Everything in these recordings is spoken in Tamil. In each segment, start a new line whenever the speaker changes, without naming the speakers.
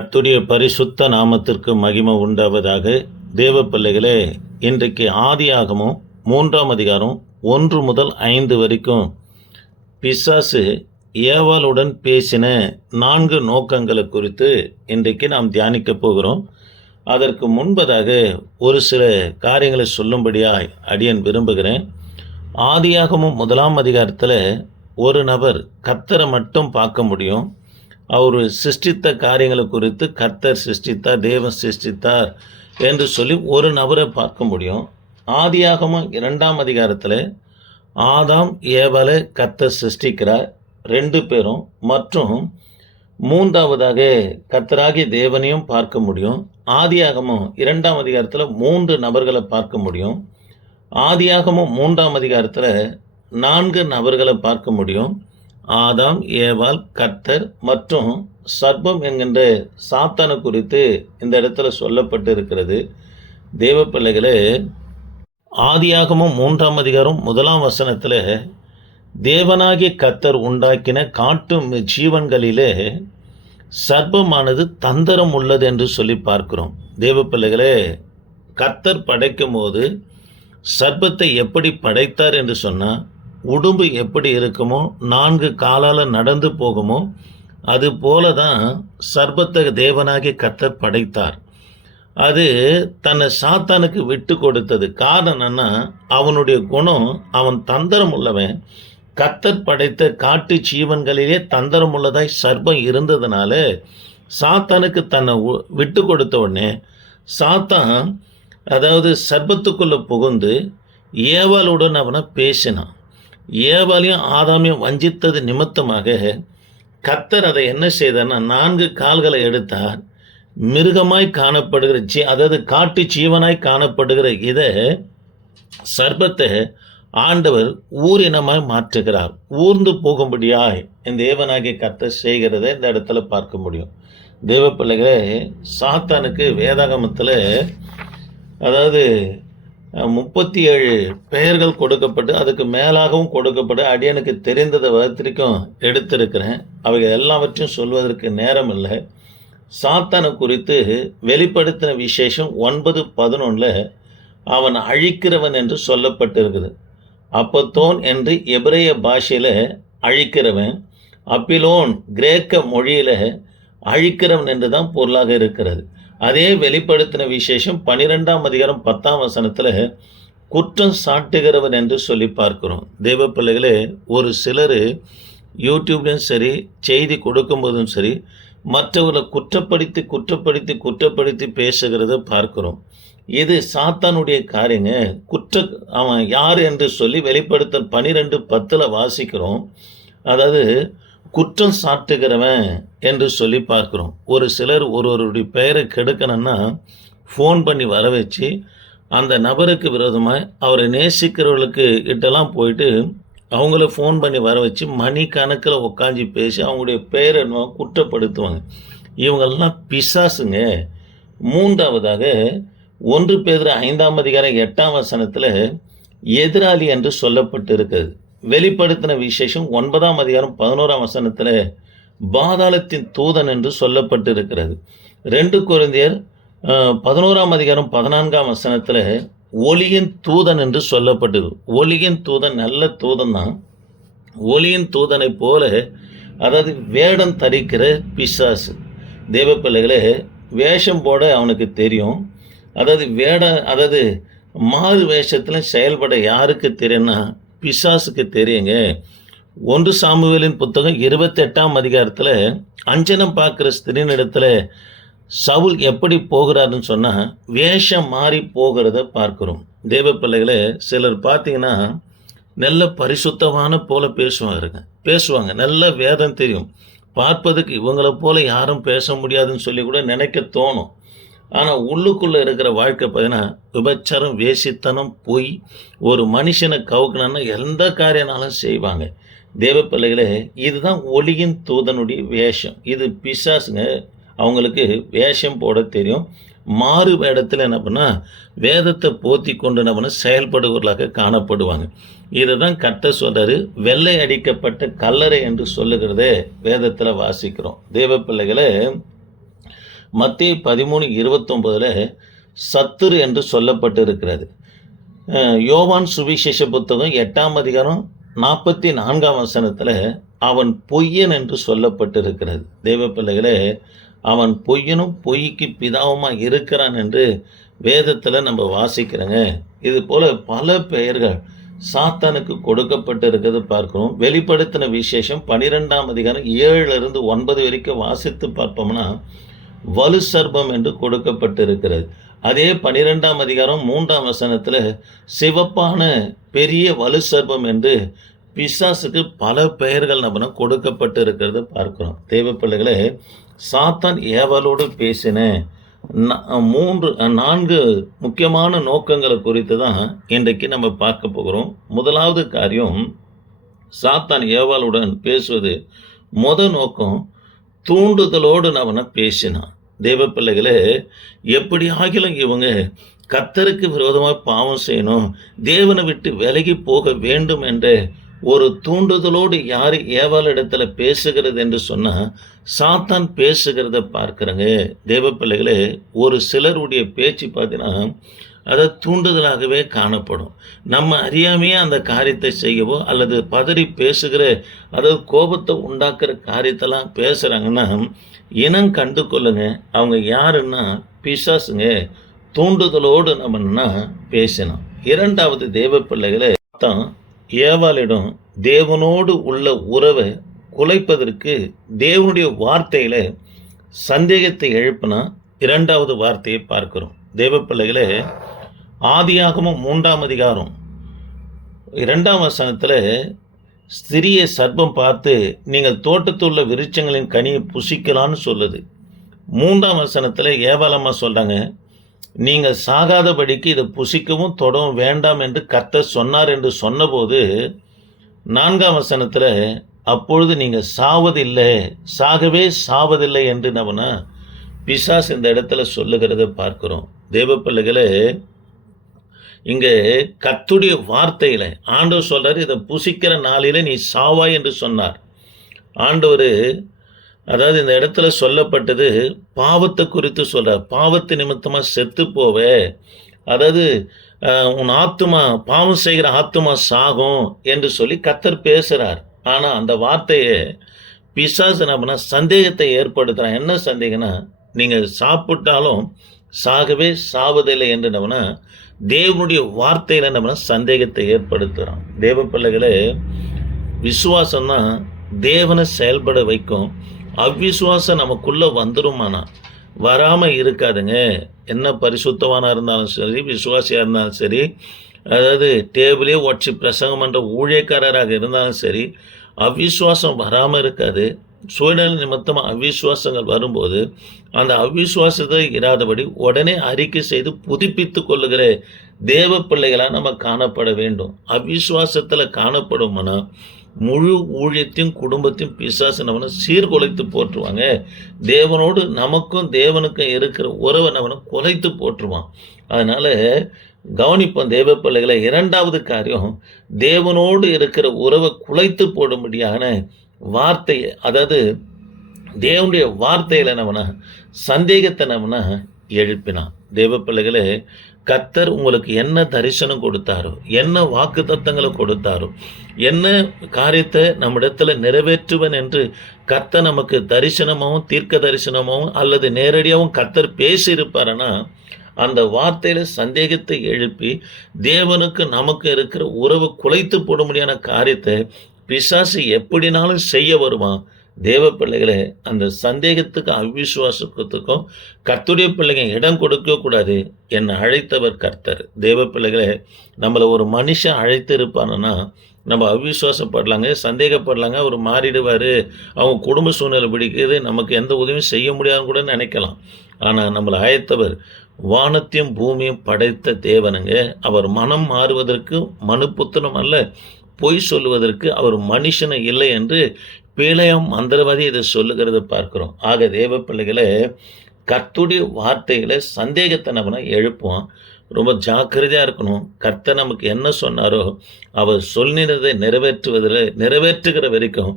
கத்துடைய பரிசுத்த நாமத்திற்கு மகிமை உண்டாவதாக தேவ பிள்ளைகளே இன்றைக்கு ஆதியாகமும் மூன்றாம் அதிகாரம் ஒன்று முதல் ஐந்து வரைக்கும் பிசாசு ஏவாளுடன் பேசின நான்கு நோக்கங்களை குறித்து இன்றைக்கு நாம் தியானிக்க போகிறோம். அதற்கு முன்பதாக ஒரு சில காரியங்களை சொல்லும்படியாய் அடியன் விரும்புகிறேன். ஆதியாகமும் முதலாம் அதிகாரத்தில் ஒரு நபர் கத்தரை மட்டும் பார்க்க முடியும். அவர் சிருஷ்டித்த காரியங்களை குறித்து கர்த்தர் சிருஷ்டித்தார் தேவன் சிருஷ்டித்தார் என்று சொல்லி ஒரு நபரை பார்க்க முடியும். ஆதியாகமும் இரண்டாம் அதிகாரத்தில் ஆதாம் ஏவலை கர்த்தர் சிருஷ்டிக்கிறார். ரெண்டு பேரும் மற்றும் மூன்றாவதாக கர்த்தராகிய தேவனையும் பார்க்க முடியும். ஆதியாகமும் இரண்டாம் அதிகாரத்தில் மூன்று நபர்களை பார்க்க முடியும். ஆதியாகமும் மூன்றாம் அதிகாரத்தில் நான்கு நபர்களை பார்க்க முடியும். ஆதாம் ஏவால் கர்த்தர் மற்றும் சர்பம் என்கின்ற சாத்தானை குறித்து இந்த இடத்துல சொல்லப்பட்டு இருக்கிறது தேவ பிள்ளைகளே ஆதியாகமும் மூன்றாம் அதிகாரம் முதலாம் வசனத்தில் தேவனாகிய கத்தர் உண்டாக்கின காட்டும் ஜீவன்களிலே சர்ப்பமானது தந்திரம் உள்ளது என்று சொல்லி பார்க்கிறோம். தேவ பிள்ளைகளே கத்தர் படைக்கும் போது சர்ப்பத்தை எப்படி படைத்தார் என்று சொன்னால் உடும்பு எப்படி இருக்குமோ நான்கு காலால் நடந்து போகுமோ அது போல தான் சர்பத்த தேவனாகிய கத்தர் படைத்தார். அது தன்னை சாத்தானுக்கு விட்டு கொடுத்தது. காரணம் என்னன்னா அவனுடைய குணம் அவன் தந்திரம் உள்ளவன். கத்தர் படைத்த காட்டு ஜீவன்களிலே தந்திரம் உள்ளதாய் சர்பம் இருந்ததுனால சாத்தானுக்கு தன்னை விட்டு கொடுத்த உடனே சாத்தான் அதாவது சர்பத்துக்குள்ளே புகுந்து ஏவாளுடன் அவனை பேசினான். ஏவாளையும் ஆதாமையும் வஞ்சித்தது நிமித்தமாக கத்தர் அதை என்ன செய்தார்னா நான்கு கால்களை எடுத்தார். மிருகமாய் காணப்படுகிற ஜீ அதாவது காட்டு ஜீவனாய் காணப்படுகிற இதை சர்ப்பத்தை ஆண்டவர் ஊரினமாய் மாற்றுகிறார். ஊர்ந்து போகும்படியாய் இந்த தேவனாகிய கர்த்தர் செய்கிறத இந்த இடத்துல பார்க்க முடியும். தேவ பிள்ளைகளே சாத்தானுக்கு வேதாகமத்தில் அதாவது முப்பத்தி ஏழு பெயர்கள் கொடுக்கப்பட்டு அதுக்கு மேலாகவும் கொடுக்கப்பட்டு அடியனுக்கு தெரிந்ததை வகத்திற்கும் எடுத்திருக்கிறேன். அவைகள் எல்லாவற்றையும் சொல்வதற்கு நேரம் இல்லை சாத்தானை குறித்து வெளிப்படுத்தின விசேஷம் ஒன்பது பதினொன்றில் அவன் அழிக்கிறவன் என்று சொல்லப்பட்டிருக்குது. அப்பத்தோன் என்று எபிரேய பாஷையில் அழிக்கிறவன் அப்பிலோன் கிரேக்க மொழியில் அழிக்கிறவன் என்று தான் பொருளாக இருக்கிறது. அதே வெளிப்படுத்தின விசேஷம் பனிரெண்டாம் அதிகாரம் பத்தாம் வசனத்தில் குற்றம் சாட்டுகிறவன் என்று சொல்லி பார்க்கிறோம். தெய்வ பிள்ளைகளே ஒரு சிலர் யூடியூப்லேயும் சரி செய்தி கொடுக்கும்போதும் சரி மற்றவர்களை குற்றப்படுத்தி குற்றப்படுத்தி குற்றப்படுத்தி பேசுகிறத பார்க்கிறோம். இது சாத்தானுடைய காரியங்க. குற்ற அவன் யார் என்று சொல்லி வெளிப்படுத்த பனிரெண்டு பத்தில் வாசிக்கிறோம். அதாவது குற்றம் சாட்டுகிறவன் என்று சொல்லி பார்க்குறோம். ஒரு சிலர் ஒருவருடைய பெயரை கெடுக்கணும்னா ஃபோன் பண்ணி வர வச்சு அந்த நபருக்கு விரோதமாக அவரை நேசிக்கிறவர்களுக்கு கிட்டலாம் போயிட்டு அவங்கள ஃபோன் பண்ணி வர வச்சு மணி கணக்கில் உட்காந்து பேசி அவங்களுடைய பெயரை குற்றப்படுத்துவாங்க. இவங்கெல்லாம் பிசாசுங்க. மூன்றாவதாக ஒன்று பேர் ஐந்தாம் அதிகாரம் எட்டாம் வசனத்தில் எதிராளி என்று சொல்லப்பட்டு இருக்கிறது வெளிப்படுத்தின விசேஷம் ஒன்பதாம் அதிகாரம் பதினோராம் வசனத்தில் பாதாளத்தின் தூதன் என்று சொல்லப்பட்டு இருக்கிறது ரெண்டு குழந்தையர் பதினோராம் அதிகாரம் பதினான்காம் வசனத்தில் ஒளியின் தூதன் என்று சொல்லப்பட்டது ஒளியின் தூதன் நல்ல தூதன் தான். ஒளியின் தூதனைப் போல அதாவது வேடம் தரிக்கிற பிசாசு. தேவ பிள்ளைகளே வேஷம் போட அவனுக்கு தெரியும். அதாவது வேட அதாவது மாறு வேஷத்தில் செயல்பட யாருக்கு தெரியும்னா பிசாசுக்கு தெரியுங்க. ஒன்று சாமுவேலின் புத்தகம் இருபத்தெட்டாம் அதிகாரத்தில் அஞ்சனம் பார்க்குற ஸ்திரீனிடத்தில் சவுல் எப்படி போகிறாருன்னு சொன்னால் வேஷம் மாறி போகிறத பார்க்குறோம். தேவ பிள்ளைகளை சிலர் பார்த்தீங்கன்னா நல்ல பரிசுத்தமான போல பேசுவாருங்க. பேசுவாங்க நல்ல வேதம் தெரியும். பார்ப்பதுக்கு இவங்களை போல யாரும் பேச முடியாதுன்னு சொல்லி கூட நினைக்க தோணும். ஆனால் உள்ளுக்குள்ளே இருக்கிற வாழ்க்கை பார்த்தீங்கன்னா விபச்சாரம் வேசித்தனம் பொய் ஒரு மனுஷனை கவுக்கணும்னா எந்த காரியனாலும் செய்வாங்க. தேவ பிள்ளைகளே இதுதான் ஒளியின் தூதனுடைய வேஷம். இது பிசாசுங்க அவங்களுக்கு வேஷம் போட தெரியும். மாறு வேடத்தில் என்ன பண்ணால் வேதத்தை போத்தி கொண்டு என்ன பண்ண செயல்படுவர்களாக காணப்படுவாங்க. இதை தான் கட்ட சொல்கிறாரு வெள்ளை அடிக்கப்பட்ட கல்லறை என்று சொல்லுகிறதே வேதத்தில் வாசிக்கிறோம். தேவ மத்திய பதிமூணு இருபத்தொம்போதில் சத்துரு என்று சொல்லப்பட்டு இருக்கிறது யோவான் சுவிசேஷ புத்தகம் எட்டாம் அதிகாரம் நாற்பத்தி நான்காம் வசனத்தில் அவன் பொய்யன் என்று சொல்லப்பட்டிருக்கிறது. தெய்வ பிள்ளைகளே அவன் பொய்யனும் பொய்க்கு பிதாவுமாக இருக்கிறான் என்று வேதத்தில் நம்ம வாசிக்கிறோங்க. இது போல பல பெயர்கள் சாத்தானுக்கு கொடுக்கப்பட்டு இருக்கிறது பார்க்கிறோம். வெளிப்படுத்தின விசேஷம் பனிரெண்டாம் அதிகாரம் ஏழுல இருந்து ஒன்பது வரைக்கும் வாசித்து பார்ப்போம்னா வலு சர்ப்பம் என்று கொடுக்கப்பட்டு இருக்கிறது அதே பனிரெண்டாம் அதிகாரம் மூன்றாம் வசனத்தில் சிவப்பான பெரிய வலு சர்ப்பம் என்று பிசாசுக்கு பல பெயர்கள் நம்ம கொடுக்கப்பட்டு இருக்கிறது பார்க்கிறோம். தேவ பிள்ளைகளே சாத்தான் ஏவலோடு பேசின மூன்று நான்கு முக்கியமான நோக்கங்களை குறித்து தான் இன்றைக்கு நம்ம பார்க்க போகிறோம். முதலாவது காரியம் சாத்தான் ஏவாளுடன் பேசுவது. முத நோக்கம் தூண்டுதலோடு அவனை பேசினான். தேவ பிள்ளைகளே எப்படி ஆகிலும் இவங்க கத்தருக்கு விரோதமாக பாவம் செய்யணும் தேவனை விட்டு விலகி போக வேண்டும் என்ற ஒரு தூண்டுதலோடு யார் ஏவாள் இடத்துல பேசுகிறது என்று சொன்னால் சாத்தான் பேசுகிறத பார்க்கிறங்க. தேவ பிள்ளைகளே ஒரு சிலருடைய பேச்சு பார்த்தீங்கன்னா அதை தூண்டுதலாகவே காணப்படும். நம்ம அறியாமையே அந்த காரியத்தை செய்யவோ அல்லது பதறி பேசுகிற அதாவது கோபத்தை உண்டாக்குற காரியத்தெல்லாம் பேசுகிறாங்கன்னா இனம் கண்டு கொள்ளுங்க. அவங்க யாருன்னா பிசாசுங்க. தூண்டுதலோடு நம்மன்னா பேசினோம் இரண்டாவது தேவ பிள்ளைகளை தான் ஏவாளிடம் தேவனோடு உள்ள உறவை குலைப்பதற்கு தேவனுடைய வார்த்தையில் சந்தேகத்தை எழுப்பினா இரண்டாவது வார்த்தையை பார்க்கிறோம். தேவ பிள்ளைகளை ஆதியாகமும் மூன்றாம் அதிகாரம். இரண்டாம் வசனத்தில் ஸ்திரியை சர்ப்பம் பார்த்து நீங்கள் தோட்டத்தில் உள்ள விருட்சங்களின் கனியை புசிக்கலான்னு சொல்லுது. மூன்றாம் வசனத்தில் ஏவலம்மா சொல்கிறாங்க நீங்கள் சாகாதபடிக்கு இதை புசிக்கவும் தொடவும் வேண்டாம் என்று கர்த்தர் சொன்னார் என்று சொன்னபோது நான்காம் வசனத்தில் அப்பொழுது நீங்கள் சாவதில்லை சாகவே சாவதில்லை என்று நம்மனா பிசாஸ் இந்த இடத்துல சொல்லுகிறத பார்க்குறோம். தேவ பிள்ளைகளே இங்கே கத்துடைய வார்த்தையில் ஆண்டவர் சொல்கிறார் இதை புசிக்கிற நாளில் நீ சாவாய் என்று சொன்னார். ஆண்டவர் அதாவது இந்த இடத்துல சொல்லப்பட்டது பாவத்தை குறித்து சொல்கிறார் பாவத்து நிமித்தமாக செத்து போவே. அதாவது உன் ஆத்துமா பாவம் செய்கிற ஆத்துமா சாகும் என்று சொல்லி கத்தர் பேசுகிறார் ஆனால் அந்த வார்த்தையை பிசாசு நம்மனா சந்தேகத்தை ஏற்படுத்துகிறான் என்ன சந்தேகம்னா நீங்கள் சாப்பிட்டாலும் சாகவே சாவதில்லை என்று நம்மனா தேவனுடைய வார்த்தையில நம்ம சந்தேகத்தை ஏற்படுத்துகிறோம் தேவ பிள்ளைகளை விசுவாசம் தான் தேவனை செயல்பட வைக்கும். அவ்விசுவாசம் நமக்குள்ளே வந்துருமானா? வராமல் இருக்காதுங்க. என்ன பரிசுத்தவானா இருந்தாலும் சரி விசுவாசியாக இருந்தாலும் சரி அதாவது டேபிளே ஒட்சி பிரசங்கம் பண்ணுற ஊழியக்காரராக இருந்தாலும் சரி அவ்விசுவாசம் வராமல் இருக்காது. சூழ்நிலை நிமித்தமாக அவிசுவாசங்கள் வரும்போது அந்த அவிசுவாசத்தை இராதபடி உடனே அறிக்கை செய்து புதுப்பித்து கொள்ளுகிற தேவ பிள்ளைகளாக நம்ம காணப்பட வேண்டும். அவிசுவாசத்தில் காணப்படும்னா முழு ஊழியத்தையும் குடும்பத்தையும் பிசாசு சீர்குலைத்து போட்டுருவாங்க தேவனோடு நமக்கும் தேவனுக்கும் இருக்கிற உறவை நம்மளை குலைத்து போட்டுருவான் அதனால் கவனிப்போம் தேவ பிள்ளைகளை இரண்டாவது காரியம் தேவனோடு இருக்கிற உறவை குலைத்து போடும்படியான வார்த்தை அதாவது தேவனுடைய வார்த்தையில் நம்மனா சந்தேகத்தை நம்மனா எழுப்பினான். தேவ பிள்ளைகளே கத்தர் உங்களுக்கு என்ன தரிசனம் கொடுத்தாரோ என்ன வாக்கு தத்தங்களை கொடுத்தாரோ என்ன காரியத்தை நம்மிடத்துல நிறைவேற்றுவன் என்று கத்த நமக்கு தரிசனமாகவும் தீர்க்க தரிசனமாகவும் அல்லது நேரடியாகவும் கத்தர் பேசியிருப்பாருன்னா அந்த வார்த்தையில் சந்தேகத்தை எழுப்பி தேவனுக்கு நமக்கு இருக்கிற உறவு குலைத்து போடும்படியான காரியத்தை பிசாசு எப்படினாலும் செய்ய வருவான். தேவ பிள்ளைகளே அந்த சந்தேகத்துக்கும் அவிசுவாசத்துக்கும் கர்த்தருடைய பிள்ளைங்க இடம் கொடுக்கக்கூடாது என்னை அழைத்தவர் கர்த்தர். தேவ பிள்ளைகளே நம்மளை ஒரு மனுஷன் அழைத்து இருப்பானா நம்ம அவிசுவாசப்படலாங்க சந்தேகப்படலாங்க அவர் மாறிடுவார். அவங்க குடும்ப சூழ்நிலை பிடிக்குது நமக்கு எந்த உதவியும் செய்ய முடியாதுன்னு கூட நினைக்கலாம். ஆனால் நம்மளை அழைத்தவர் வானத்தையும் பூமியும் படைத்த தேவனுங்க. அவர் மனம் மாறுவதற்கு மனுப்புத்தனம் அல்ல பொய் சொல்லுவதற்கு அவர் மனுஷனை இல்லை என்று பிழையம் மந்திரவாதி இதை சொல்லுகிறத பார்க்கிறோம். ஆக தேவ பிள்ளைகளை கர்த்துடைய வார்த்தைகளை சந்தேகத்தை நம்ம எழுப்புவோம். ரொம்ப ஜாக்கிரதையாக இருக்கணும். கர்த்தர் நமக்கு என்ன சொன்னாரோ அவர் சொல்லினதை நிறைவேற்றுவதில் நிறைவேற்றுகிற வரைக்கும்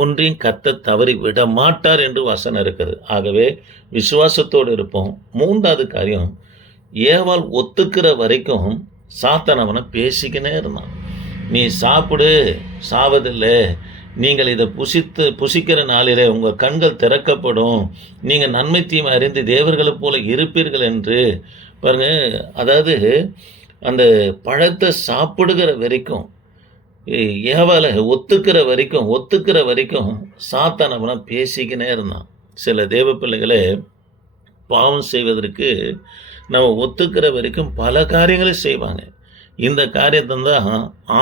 ஒன்றையும் கர்த்தர் தவறி விட மாட்டார் என்று வசனம் இருக்குது. ஆகவே விசுவாசத்தோடு இருப்போம். மூன்றாவது காரியம் ஏவால் ஒத்துக்கிற வரைக்கும் சாத்தன் அவனை பேசிக்கினே இருந்தான். நீ சாப்பிடு சாவதில்லை. நீங்கள் இதை புசித்து புசிக்கிற நாளிலே உங்கள் கண்கள் திறக்கப்படும். நீங்கள் நன்மை தீமை அறிந்து தேவர்களைப் போல இருப்பீர்கள் என்று. பாருங்க அதாவது அந்த பழத்தை சாப்பிடுகிற வரைக்கும் ஏவால ஒத்துக்கிற வரைக்கும் ஒத்துக்கிற வரைக்கும் சாத்தான் பேசிக்கினே இருந்தான். சில தேவ பிள்ளைகளே பாவம் செய்வதற்கு நம்ம ஒத்துக்கிற வரைக்கும் பல காரியங்களை செய்வாங்க. இந்த காரியத்தை தான்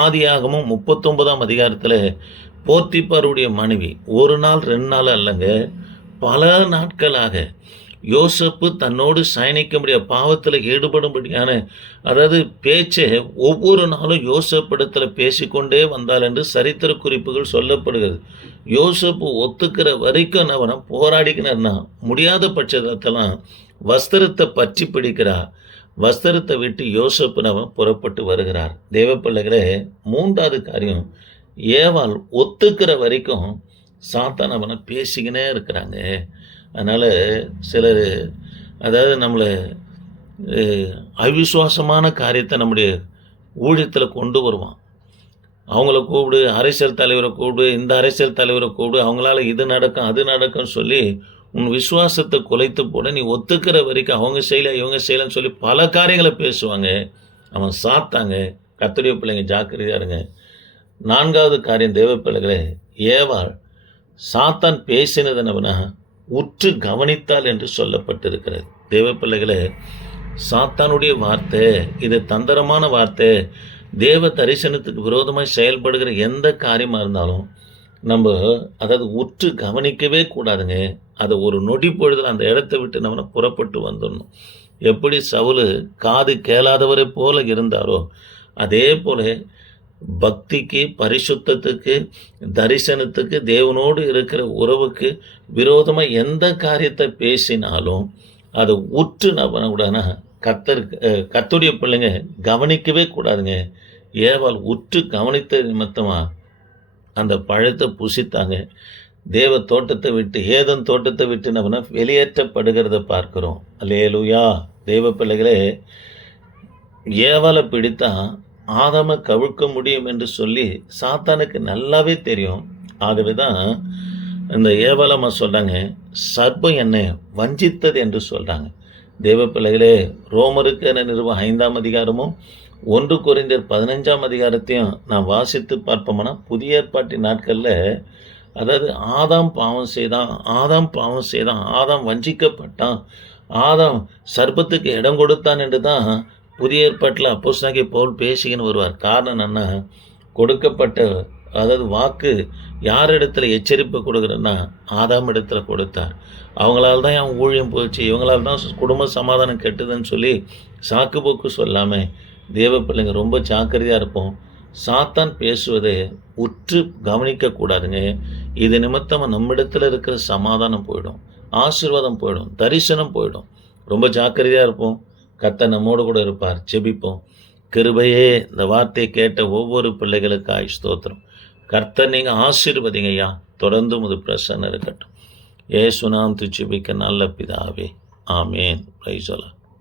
ஆதியாகமும் முப்பத்தொன்பதாம் அதிகாரத்தில் போத்திப்பாருடைய மனைவி ஒரு நாள் ரெண்டு நாள் அல்லங்க பல நாட்களாக யோசப்பு தன்னோடு சயனிக்க முடிய பாவத்தில் ஈடுபடும்படியான அதாவது பேச்சை ஒவ்வொரு நாளும் யோசப்பிடத்தில் பேசிக்கொண்டே வந்தால் என்று சரித்திர குறிப்புகள் சொல்லப்படுகிறது. யோசப்பு ஒத்துக்கிற வரைக்கும் அவனை போராடிக்கினா முடியாத பட்சத்தெல்லாம் வஸ்திரத்தை பற்றி பிடிக்கிறா. வஸ்திரத்தை விட்டு யோசப்பினவன் புறப்பட்டு வருகிறார். தேவப்பிள்ளைகளே மூன்றாவது காரியம் ஏவால் ஒத்துக்கிற வரைக்கும் சாத்தான் அவனை பேசிக்கினே இருக்கிறாங்க. அதனால் சிலர் அதாவது நம்மளை அவிசுவாசமான காரியத்தை நம்முடைய ஊழியத்தில் கொண்டு வருவான். அவங்கள கூப்பிடு அரசியல் தலைவரை கூப்பிடு இந்த அரசியல் தலைவரை கூப்பிடு அவங்களால இது நடக்கும் அது நடக்கும்னு சொல்லி உன் விசுவாசத்தை குலைத்து போட நீ ஒத்துக்கிற வரைக்கும் அவங்க செய்யல இவங்க செய்யலன்னு சொல்லி பல காரியங்களை பேசுவாங்க. அவன் சாத்தாங்க. கத்துடைய பிள்ளைங்க ஜாக்கிரதையாக இருங்க. நான்காவது காரியம் தேவ பிள்ளைகளே ஏவாள் சாத்தான் பேசினதனவனா உற்று கவனித்தாள் என்று சொல்லப்பட்டிருக்கிறது. தேவ பிள்ளைகளே சாத்தானுடைய வார்த்தை இது தந்திரமான வார்த்தை. தேவ தரிசனத்துக்கு விரோதமாக செயல்படுகிற எந்த காரியமாக இருந்தாலும் நம்ம அதாவது உற்று கவனிக்கவே கூடாதுங்க. அதை ஒரு நொடி பொழுதில் அந்த இடத்த விட்டு நம்ம புறப்பட்டு வந்துடணும். எப்படி சவுலு காது கேளாதவரை போல இருந்தாரோ அதே போல பக்திக்கு பரிசுத்தத்துக்கு தரிசனத்துக்கு தேவனோடு இருக்கிற உறவுக்கு விரோதமாக எந்த காரியத்தை பேசினாலும் அதை உற்று நான் கூடாதுன்னா கத்தர் கத்துடைய பிள்ளைங்க கவனிக்கவே கூடாதுங்க. ஏவால் உற்று கவனித்த நிமித்தமாக அந்த பழத்தை புசித்தாங்க. தேவ தோட்டத்தை விட்டு ஏதன் தோட்டத்தை விட்டு நம்ம வெளியேற்றப்படுகிறத பார்க்குறோம். அல்லேலூயா. தேவ பிள்ளைகளே ஏவலை பிடித்தா ஆதாம கவிழ்க்க முடியும் என்று சொல்லி சாத்தானுக்கு நல்லாவே தெரியும். ஆகவே தான் இந்த ஏவலம்மா சொல்கிறாங்க சர்ப்பம் என்னை வஞ்சித்தது என்று சொல்கிறாங்க தேவ பிள்ளைகளே ரோமருக்கு நிறுவ ஐந்தாம் அதிகாரமும் ஒன்று குறைந்தர் பதினஞ்சாம் அதிகாரத்தையும் நான் வாசித்து பார்ப்போம்னா புதிய ஏற்பாட்டின் நாட்களில் அதாவது ஆதாம் பாவம் செய்தான் ஆதாம் பாவம் செய்தான் ஆதாம் வஞ்சிக்கப்பட்டான் ஆதாம் சர்ப்பத்துக்கு இடம் கொடுத்தான் என்று தான் புதிய ஏற்பாட்டில் அப்போஸ்தலனாகிய போல் பேசிக்கின்னு வருவார். காரணம் என்ன கொடுக்கப்பட்ட அதாவது வாக்கு யார் இடத்துல எச்சரிப்பு கொடுக்குறேன்னா ஆதாம் இடத்துல கொடுத்தார். அவங்களால தான் என் ஊழியம் போச்சு இவங்களால தான் குடும்ப சமாதானம் கெட்டுதுன்னு சொல்லி சாக்கு போக்கு சொல்லாமல் தேவ பிள்ளைங்க ரொம்ப ஜாக்கிரதையாக இருப்போம். சாத்தான் பேசுவதை உற்று கவனிக்கக்கூடாதுங்க இது நிமித்தமாக நம்மிடத்தில் இருக்கிற சமாதானம் போயிடும். ஆசீர்வாதம் போயிடும். தரிசனம் போயிடும். ரொம்ப ஜாக்கிரதையாக இருப்போம். கத்த நம்மோடு கூட இருப்பார். ஜெபிப்போம். கிருபையே இந்த வார்த்தையை கேட்ட ஒவ்வொரு பிள்ளைகளுக்காய் ஸ்தோத்திரம். கர்த்தர் நீங்கள் ஆசீர்வதிங்க ஐயா. தொடர்ந்து முது பிரசன்னம் இருக்கட்டும். ஏசுனாம் துச்சிபிக்க நல்ல பிதாவே. ஆமேன். பிரைசலா